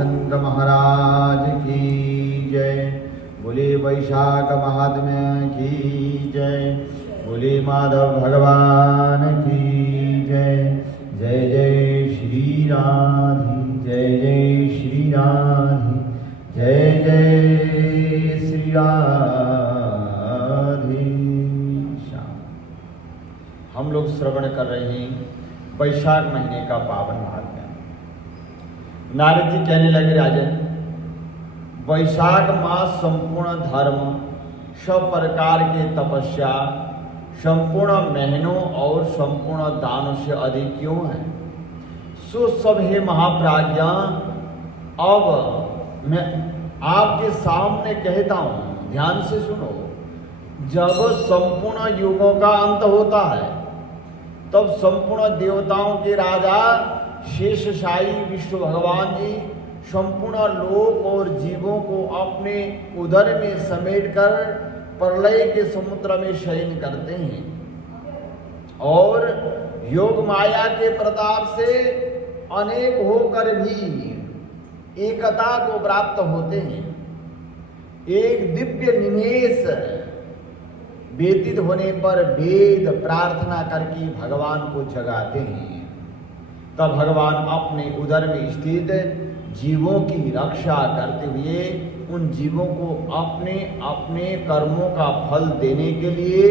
रामचंद्र महाराज की जय। बोले वैशाख महात्म्य की जय। बोले माधव भगवान की जय। जय जय श्री राधे, जय जय श्री राधे, जय जय श्री राधे श्याम। हम लोग श्रवण कर रहे हैं वैशाख महीने का पावन महात्म्य। नारद जी कहने लगे, राजन, वैशाख मास संपूर्ण धर्म, सब प्रकार के तपस्या, संपूर्ण महीनों और संपूर्ण दानों से अधिक क्यों है? सो सब हे महाप्राज्ञा, अब मैं आपके सामने कहता हूं, ध्यान से सुनो। जब संपूर्ण युगों का अंत होता है तब संपूर्ण देवताओं के राजा शेषशायी विष्णु भगवान जी संपूर्ण लोक और जीवों को अपने उदर में समेटकर प्रलय के समुद्र में शयन करते हैं और योग माया के प्रताप से अनेक होकर भी एकता को प्राप्त होते हैं। एक दिव्य निमेष व्यतीत होने पर वेद प्रार्थना करके भगवान को जगाते हैं। तब भगवान अपने उदर में स्थित जीवों की रक्षा करते हुए उन जीवों को अपने अपने कर्मों का फल देने के लिए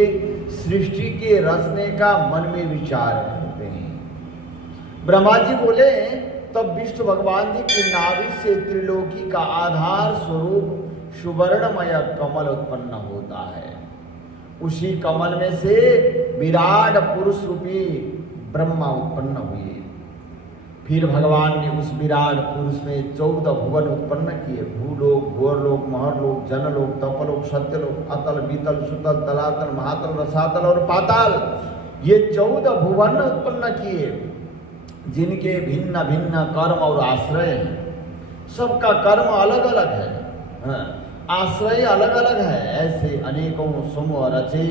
सृष्टि के रचने का मन में विचार करते हैं। ब्रह्मा जी बोले, तब विष्णु भगवान जी की नाभि से त्रिलोकी का आधार स्वरूप सुवर्णमय कमल उत्पन्न होता है। उसी कमल में से विराट पुरुष रूपी ब्रह्मा उत्पन्न हुए। फिर भगवान ने उस विराट पुरुष में 14 भुवन उत्पन्न किए। भूलोक, भोरलोक, महरलोक, जनलोक, तपलोक, सत्यलोक, अतल, बीतल, सुतल, तलातल, महातल, रसातल और पाताल, ये 14 भुवन उत्पन्न किए, जिनके भिन्न भिन्न कर्म और आश्रय हैं। सबका कर्म अलग अलग है, आश्रय अलग अलग है। ऐसे अनेकों समूह रचे।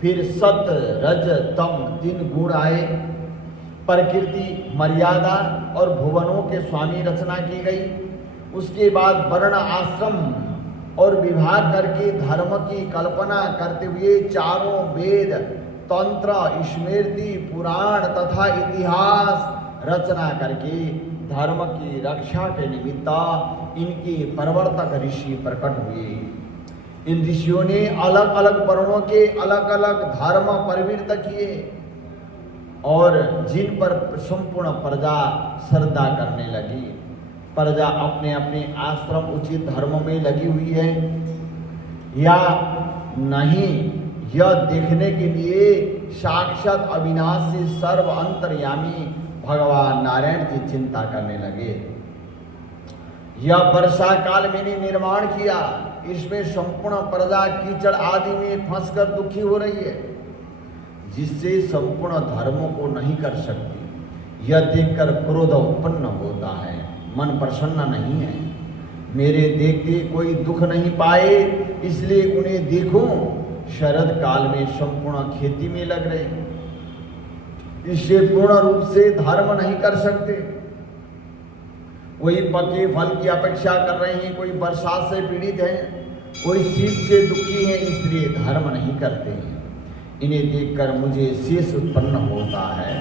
फिर सत, रज, तम 3 गुण आए। प्रकृति, मर्यादा और भुवनों के स्वामी रचना की गई। उसके बाद वर्ण, आश्रम और विभाग करके धर्म की कल्पना करते हुए चारों वेद, तंत्र, स्मृति, पुराण तथा इतिहास रचना करके धर्म की रक्षा के निमित्त इनके प्रवर्तक ऋषि प्रकट हुए। इन ऋषियों ने अलग अलग वर्णों के अलग अलग धर्म प्रवृत्त किए और जिन पर संपूर्ण प्रजा श्रद्धा करने लगी। प्रजा अपने अपने आश्रम उचित धर्म में लगी हुई है या नहीं, यह देखने के लिए साक्षात अविनाशी सर्व अंतर्यामी भगवान नारायण की चिंता करने लगे। यह वर्षा काल मैंने निर्माण किया, इसमें संपूर्ण प्रजा कीचड़ आदि में फंसकर दुखी हो रही है, जिससे संपूर्ण धर्मों को नहीं कर सकती। यह देखकर क्रोध उत्पन्न होता है, मन प्रसन्न नहीं है। मेरे देखते कोई दुख नहीं पाए, इसलिए उन्हें देखूं। शरद काल में संपूर्ण खेती में लग रहे, इससे पूर्ण रूप से धर्म नहीं कर सकते। कोई पके फल की अपेक्षा कर रहे हैं, कोई बरसात से पीड़ित है, कोई शीत से दुखी है, इसलिए धर्म नहीं करते हैं। इन्हें देखकर मुझे शेष उत्पन्न होता है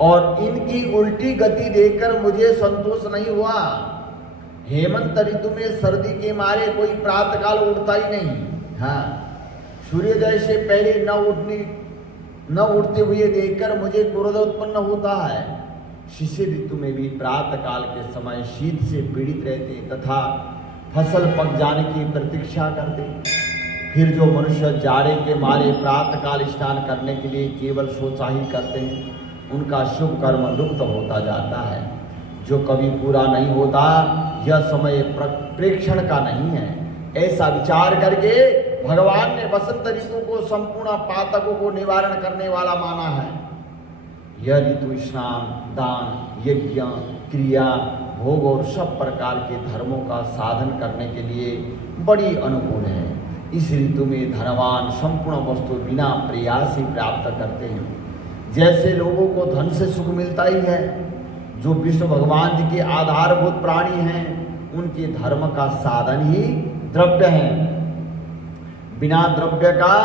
और इनकी उल्टी गति देखकर मुझे संतोष नहीं हुआ। हेमंत ऋतु में सर्दी के मारे कोई प्रातःकाल उठता ही नहीं। हाँ, सूर्योदय से पहले न उठते हुए देखकर मुझे क्रोध उत्पन्न होता है। शिशिर ऋतु में भी प्रातःकाल के समय शीत से पीड़ित रहते तथा फसल पक जाने की प्रतीक्षा करते। फिर जो मनुष्य जाड़े के मारे प्रातःकाल स्नान करने के लिए केवल सोचा ही करते हैं, उनका शुभ कर्म लुप्त होता जाता है, जो कभी पूरा नहीं होता। यह समय प्रेक्षण का नहीं है। ऐसा विचार करके भगवान ने वसंत ऋतु को संपूर्ण पातकों को निवारण करने वाला माना है। यह ऋतु स्नान, दान, यज्ञ, क्रिया, भोग और सब प्रकार के धर्मों का साधन करने के लिए बड़ी अनुकूल है। इस ऋतु में धनवान संपूर्ण वस्तु बिना प्रयास ही प्राप्त करते हैं। जैसे लोगों को धन से सुख मिलता ही है, जो विष्णु भगवान जी के आधारभूत प्राणी हैं, उनके धर्म का साधन ही द्रव्य है। बिना द्रव्य का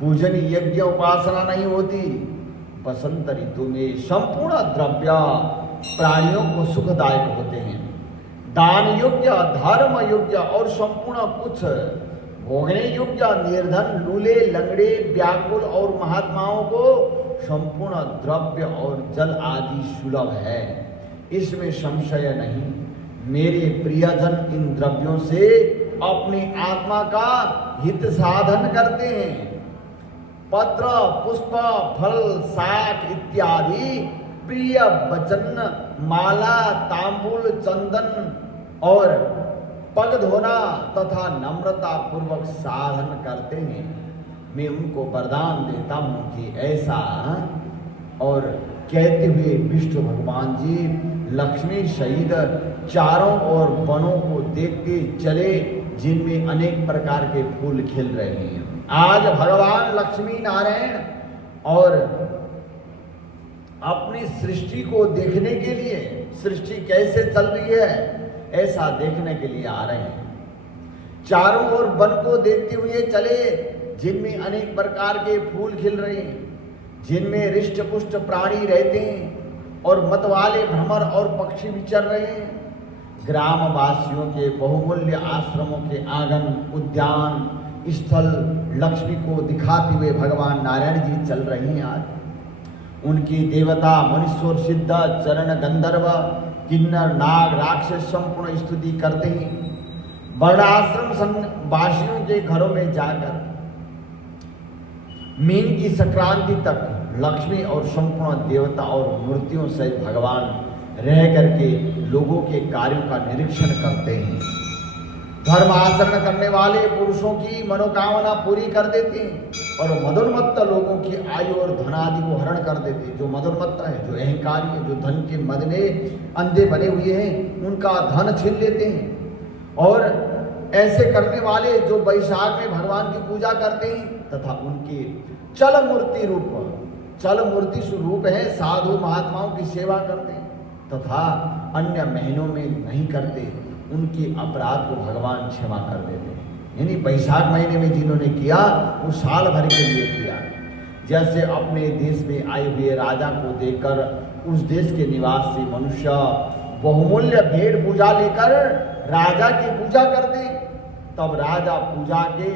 पूजन यज्ञ उपासना नहीं होती। बसंत ऋतु में संपूर्ण द्रव्य प्राणियों को सुखदायक होते हैं। दान योग्य, धर्म योग्य और संपूर्ण कुछ भोगने योग्य निर्धन, लूले, लंगड़े, व्याकुल और महात्माओं को संपूर्ण द्रव्य और जल आदि सुलभ है, इसमें संशय नहीं। मेरे प्रियजन इन द्रव्यों से अपनी आत्मा का हित साधन करते हैं। पत्र, पुष्प, फल, शाक इत्यादि प्रिय वचन, माला, तांबूल, चंदन और पग धोना तथा नम्रता पूर्वक साधन करते हैं। मैं उनको वरदान देता हूँ कि ऐसा। और कहते हुए विष्णु भगवान जी लक्ष्मी सहित चारों ओर वनों को देखते चले, जिनमें अनेक प्रकार के फूल खिल रहे हैं। आज भगवान लक्ष्मी नारायण और अपनी सृष्टि को देखने के लिए, सृष्टि कैसे चल रही है ऐसा देखने के लिए आ रहे हैं। चारों ओर वन को देखते हुए चले, जिनमें अनेक प्रकार के फूल खिल रहे हैं, जिनमें हृष्ट पुष्ट प्राणी रहते हैं और मतवाले भ्रमर और पक्षी विचर रहे हैं। ग्रामवासियों के बहुमूल्य आश्रमों के आंगन, उद्यान, स्थल लक्ष्मी को दिखाते हुए भगवान नारायण जी चल रहे हैं। आज उनकी देवता, मनुष्य, सिद्ध, चरण, गंधर्व, किन्नर, नाग, राक्षस संपूर्ण स्तुति करते हैं। वर्णाश्रम वासियों के घरों में जाकर मीन की संक्रांति तक लक्ष्मी और संपूर्ण देवता और मूर्तियों सहित भगवान रह करके लोगों के कार्यों का निरीक्षण करते हैं। धर्म आचरण करने वाले पुरुषों की मनोकामना पूरी कर देते हैं और मदोन्मत्त लोगों की आयु और धन आदि को हरण कर देते हैं। जो मदोन्मत्त है, जो अहंकारी है, जो धन के मद में अंधे बने हुए हैं, उनका धन छीन लेते हैं। और ऐसे करने वाले जो वैशाख में भगवान की पूजा करते हैं तथा उनके चल मूर्ति रूप, चल मूर्ति स्वरूप है, साधु महात्माओं की सेवा करते हैं तथा अन्य महीनों में नहीं करते, उनके अपराध को भगवान क्षमा कर देते हैं। यानी वैशाख महीने में जिन्होंने किया वो साल भर के लिए किया। जैसे अपने देश में आए हुए राजा को देखकर उस देश के निवासी मनुष्य बहुमूल्य भेड़ पूजा लेकर राजा की पूजा करते, तब राजा पूजा के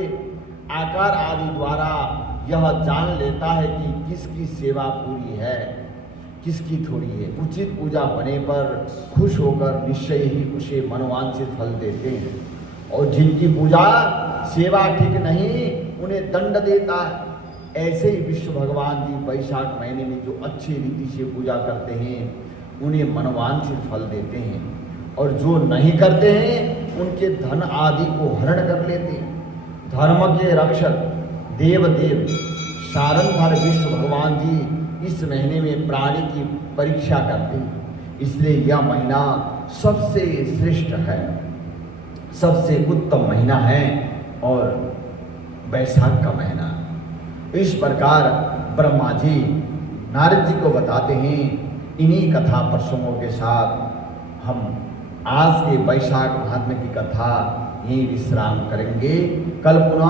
आकार आदि द्वारा यह जान लेता है कि किसकी सेवा पूरी है, किसकी थोड़ी है। उचित पूजा होने पर खुश होकर निश्चय ही उसे मनोवांछित फल देते हैं, और जिनकी पूजा सेवा ठीक नहीं उन्हें दंड देता है। ऐसे ही विष्णु भगवान जी वैशाख महीने में जो अच्छी रीति से पूजा करते हैं उन्हें मनोवांछित फल देते हैं, और जो नहीं करते हैं उनके धन आदि को हरण कर लेते हैं। धर्म के रक्षक देवदेव सारंधर विष्णु भगवान जी इस महीने में प्राणी की परीक्षा करते हैं, इसलिए यह महीना सबसे श्रेष्ठ है, सबसे उत्तम महीना है और वैशाख का महीना। इस प्रकार ब्रह्मा जी नारद जी को बताते हैं। इन्हीं कथा प्रसंगों के साथ हम आज के वैशाख महात्म्य की कथा यहीं विश्राम करेंगे। कल पुनः